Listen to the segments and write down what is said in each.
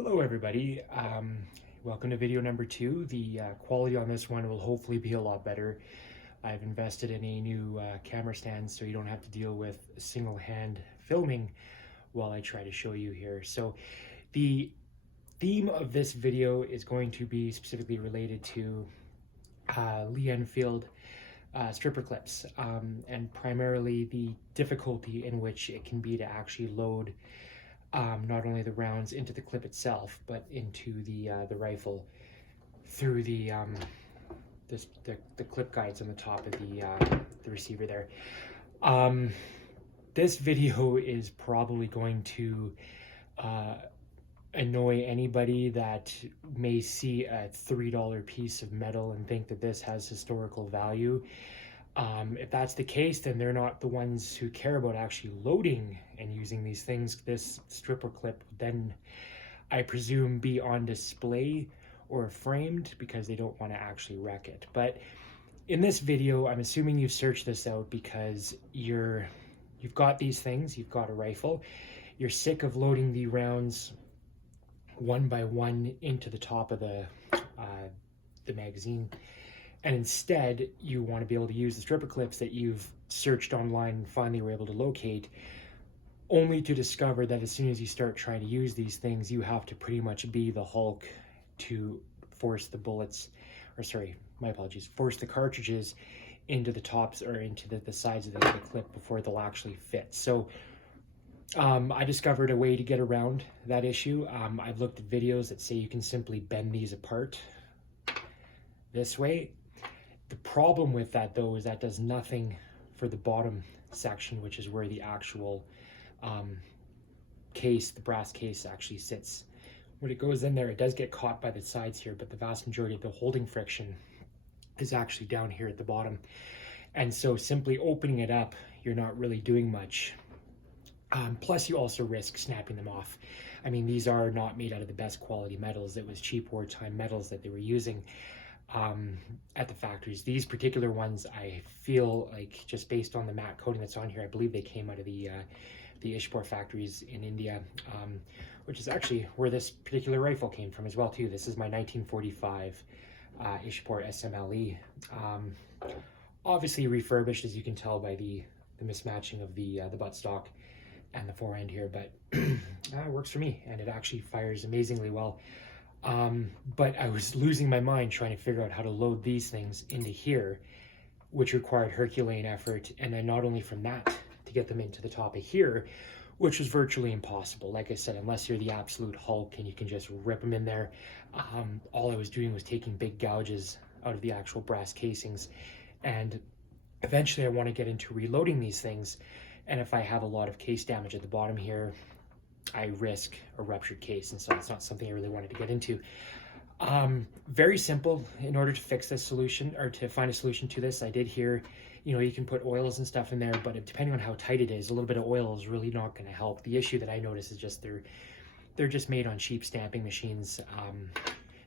Hello everybody, welcome to video number 2. The quality on this one will hopefully be a lot better. I've invested in a new camera stand so you don't have to deal with single hand filming while I try to show you here. So the theme of this video is going to be specifically related to Enfield stripper clips, and primarily the difficulty in which it can be to actually load not only the rounds into the clip itself, but into the rifle through the clip guides on the top of the receiver there. This video is probably going to annoy anybody that may see a $3 piece of metal and think that this has historical value. If that's the case, then they're not the ones who care about actually loading and using these things. This stripper clip then, I presume, be on display or framed because they don't want to actually wreck it. But in this video, I'm assuming you've searched this out because you've got these things, you've got a rifle, you're sick of loading the rounds one by one into the top of the magazine, and instead you want to be able to use the stripper clips that you've searched online and finally were able to locate, only to discover that as soon as you start trying to use these things, you have to pretty much be the Hulk to force the bullets, or sorry, my apologies, force the cartridges into the tops or into the sides of the clip before they'll actually fit. So I discovered a way to get around that issue. I've looked at videos that say you can simply bend these apart this way. The problem with that, though, is that does nothing for the bottom section, which is where the actual case, the brass case, actually sits. When it goes in there, it does get caught by the sides here, but the vast majority of the holding friction is actually down here at the bottom. And so simply opening it up, you're not really doing much. Plus, you also risk snapping them off. I mean, these are not made out of the best quality metals. It was cheap wartime metals that they were using at the factories. These particular ones, I feel like, just based on the matte coating that's on here, I believe they came out of the Ishpur factories in India, which is actually where this particular rifle came from as well too. This is my 1945 Ishpur SMLE, obviously refurbished, as you can tell by the mismatching of the buttstock and the forend here, but it works for me, and it actually fires amazingly well. But I was losing my mind trying to figure out how to load these things into here, which required Herculean effort, and then not only from that to get them into the top of here, which was virtually impossible. Like I said, unless you're the absolute Hulk and you can just rip them in there. All I was doing was taking big gouges out of the actual brass casings, and eventually I want to get into reloading these things, and if I have a lot of case damage at the bottom here, I risk a ruptured case, and so it's not something I really wanted to get into. Very simple. In order to fix this solution, or to find a solution to this, I did hear, you can put oils and stuff in there, but depending on how tight it is, a little bit of oil is really not going to help. The issue that I notice is just they're just made on cheap stamping machines.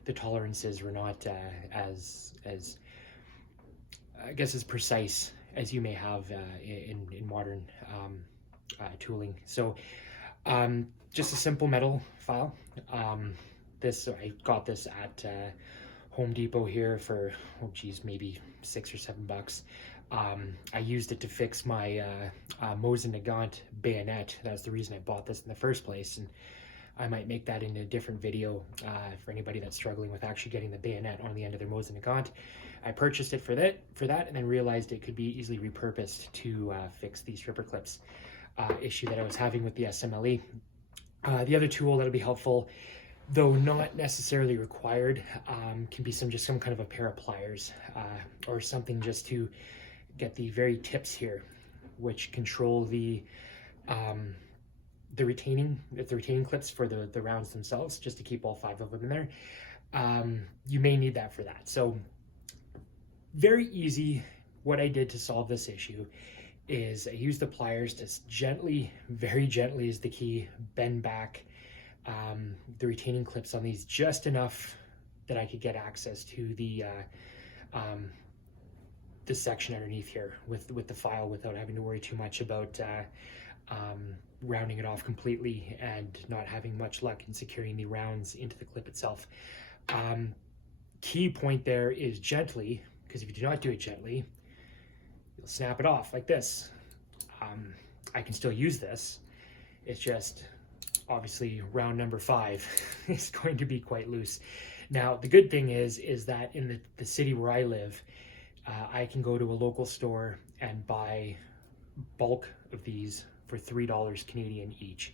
The tolerances were not as I guess as precise as you may have in modern tooling. So just a simple metal file. I got this at Home Depot here for, oh geez, maybe $6 or $7. I used it to fix my Mosin Nagant bayonet. That's the reason I bought this in the first place, and I might make that in a different video for anybody that's struggling with actually getting the bayonet on the end of their Mosin Nagant. I purchased it for that, and then realized it could be easily repurposed to fix the stripper clips issue that I was having with the SMLE. The other tool that'll be helpful, though not necessarily required, can be just some kind of a pair of pliers or something just to get the very tips here, which control the retaining clips for the rounds themselves, just to keep all 5 of them in there. You may need that for that. So very easy. What I did to solve this issue is I used the pliers to gently, very gently is the key, bend back the retaining clips on these just enough that I could get access to the section underneath here with the file without having to worry too much about rounding it off completely and not having much luck in securing the rounds into the clip itself. Key point there is gently, because if you do not do it gently, you'll snap it off like this. I can still use this. It's just obviously round number 5 is going to be quite loose. Now, the good thing is that in the city where I live, I can go to a local store and buy bulk of these for $3 Canadian each.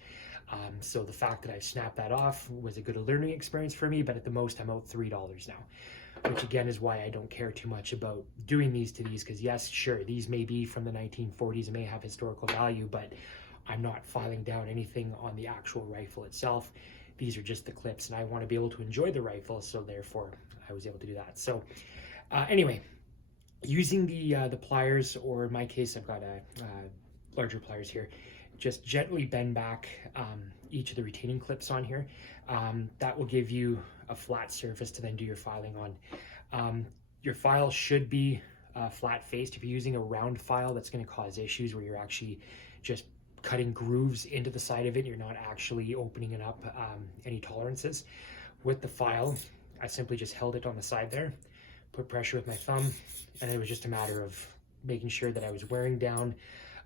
So the fact that I snapped that off was a good learning experience for me, but at the most I'm out $3 now, which again is why I don't care too much about doing these to these, because yes, sure, these may be from the 1940s and may have historical value, but I'm not filing down anything on the actual rifle itself. These are just the clips, and I want to be able to enjoy the rifle, so therefore I was able to do that. So anyway, using the pliers, or in my case I've got larger pliers here, just gently bend back each of the retaining clips on here. That will give you a flat surface to then do your filing on. Your file should be flat faced. If you're using a round file, that's going to cause issues where you're actually just cutting grooves into the side of it. You're not actually opening it up any tolerances. With the file, I simply just held it on the side there, put pressure with my thumb, and it was just a matter of making sure that I was wearing down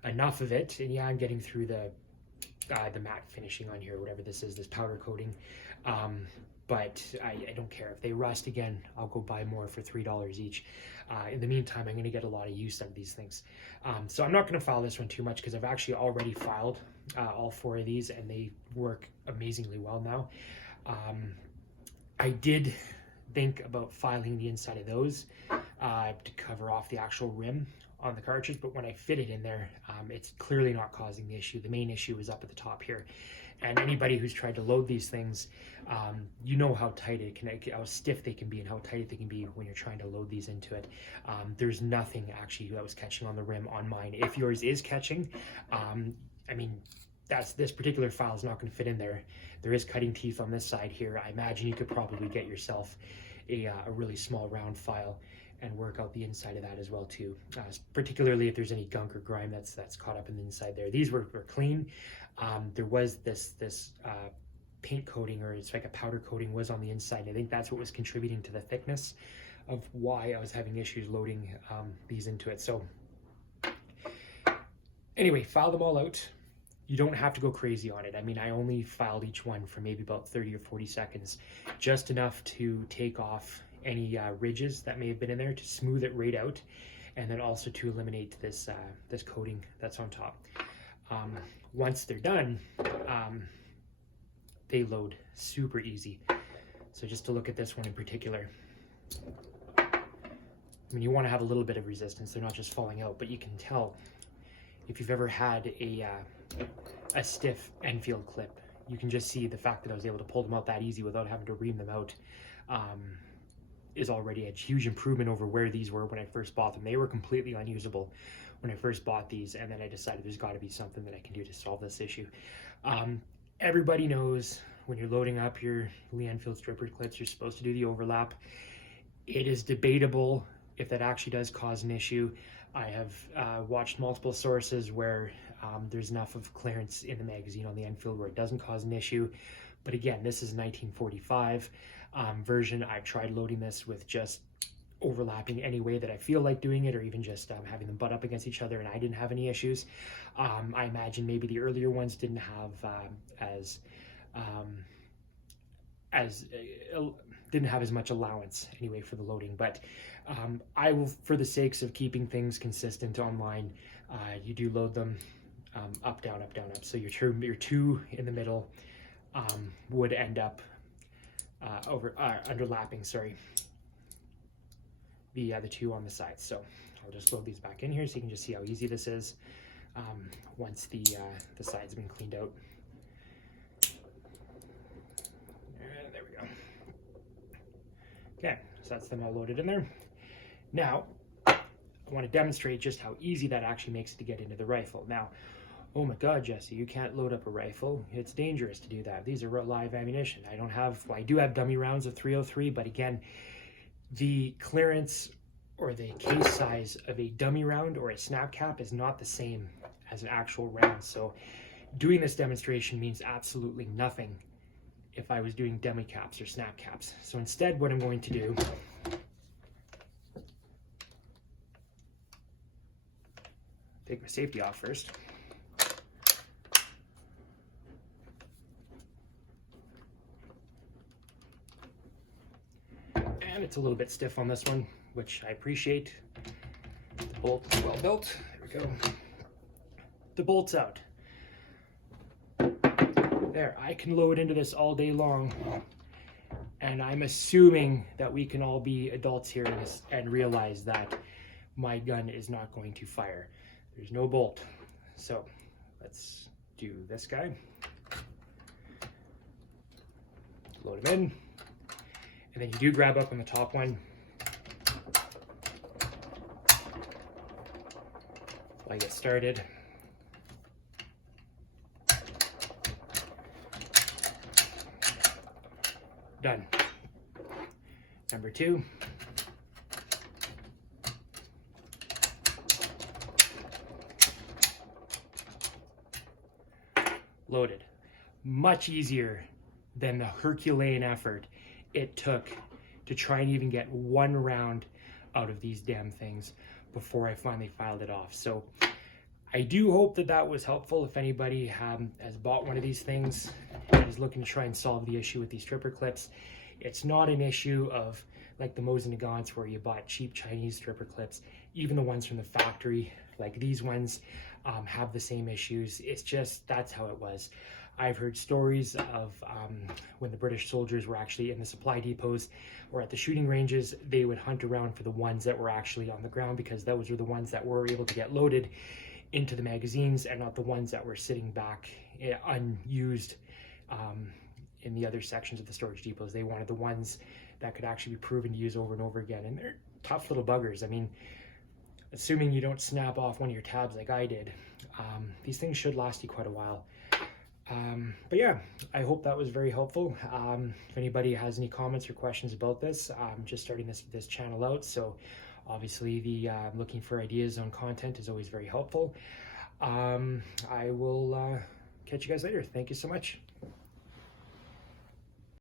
enough of it. And yeah, I'm getting through the matte finishing on here, whatever this is, this powder coating. But I don't care. If they rust again, I'll go buy more for $3 each. In the meantime, I'm going to get a lot of use out of these things. So I'm not going to file this one too much, because I've actually already filed all 4 of these, and they work amazingly well now. I did think about filing the inside of those to cover off the actual rim on the cartridge, but when I fit it in there, it's clearly not causing the issue. The main issue is up at the top here. And anybody who's tried to load these things, you know how tight it can, how stiff they can be and how tight they can be when you're trying to load these into it. There's nothing actually that was catching on the rim on mine. If yours is catching, I mean, this particular file is not going to fit in there. There is cutting teeth on this side here. I imagine you could probably get yourself a really small round file and work out the inside of that as well too, particularly if there's any gunk or grime that's caught up in the inside there. These were clean. There was this paint coating, or it's like a powder coating, was on the inside. I think that's what was contributing to the thickness of why I was having issues loading these into it. So anyway, file them all out. You don't have to go crazy on it. I mean, I only filed each one for maybe about 30 or 40 seconds, just enough to take off any ridges that may have been in there, to smooth it right out, and then also to eliminate this this coating that's on top. Once they're done, they load super easy. So just to look at this one in particular, I mean, you want to have a little bit of resistance. They're not just falling out, but you can tell if you've ever had a stiff Enfield clip, you can just see the fact that I was able to pull them out that easy without having to ream them out is already a huge improvement over where these were when I first bought them. They were completely unusable when I first bought these, and then I decided there's got to be something that I can do to solve this issue. Everybody knows when you're loading up your Enfield Stripper clips, you're supposed to do the overlap. It is debatable if that actually does cause an issue. I have watched multiple sources where there's enough of clearance in the magazine on the Enfield where it doesn't cause an issue. But again, this is 1945 version. I've tried loading this with just overlapping any way that I feel like doing it, or even just having them butt up against each other, and I didn't have any issues. I imagine maybe the earlier ones didn't have didn't have as much allowance anyway for the loading, but I will, for the sakes of keeping things consistent online, you do load them up, down, up, down, up. So your two in the middle would end up underlapping, sorry, the two on the sides. So I'll just load these back in here so you can just see how easy this is once the sides have been cleaned out. There we go. Okay, so that's them all loaded in there. Now, I want to demonstrate just how easy that actually makes it to get into the rifle. Now, oh my God, Jesse, you can't load up a rifle. It's dangerous to do that. These are live ammunition. I do have dummy rounds of .303, but again, the clearance or the case size of a dummy round or a snap cap is not the same as an actual round. So doing this demonstration means absolutely nothing if I was doing demi caps or snap caps. So instead, what I'm going to do, take my safety off first. And it's a little bit stiff on this one, which I appreciate. The bolt is well built. There we go. The bolt's out. There, I can load into this all day long. And I'm assuming that we can all be adults here and realize that my gun is not going to fire. There's no bolt. So let's do this guy. Load him in. And then you do grab up on the top one. While I get started. Done. Number 2. Loaded. Much easier than the Herculean effort it took to try and even get one round out of these damn things before I finally filed it off. So I do hope that that was helpful. If anybody has bought one of these things and is looking to try and solve the issue with these stripper clips, it's not an issue of like the Mosin Nagants where you bought cheap Chinese stripper clips. Even the ones from the factory, like these ones, have the same issues. It's just, that's how it was. I've heard stories of when the British soldiers were actually in the supply depots or at the shooting ranges, they would hunt around for the ones that were actually on the ground, because those were the ones that were able to get loaded into the magazines and not the ones that were sitting back unused in the other sections of the storage depots. They wanted the ones that could actually be proven to use over and over again. And they're tough little buggers. I mean, assuming you don't snap off one of your tabs like I did, these things should last you quite a while. But yeah, I hope that was very helpful. If anybody has any comments or questions about this, I'm just starting this channel out, so obviously the looking for ideas on content is always very helpful. I will catch you guys later. Thank you so much.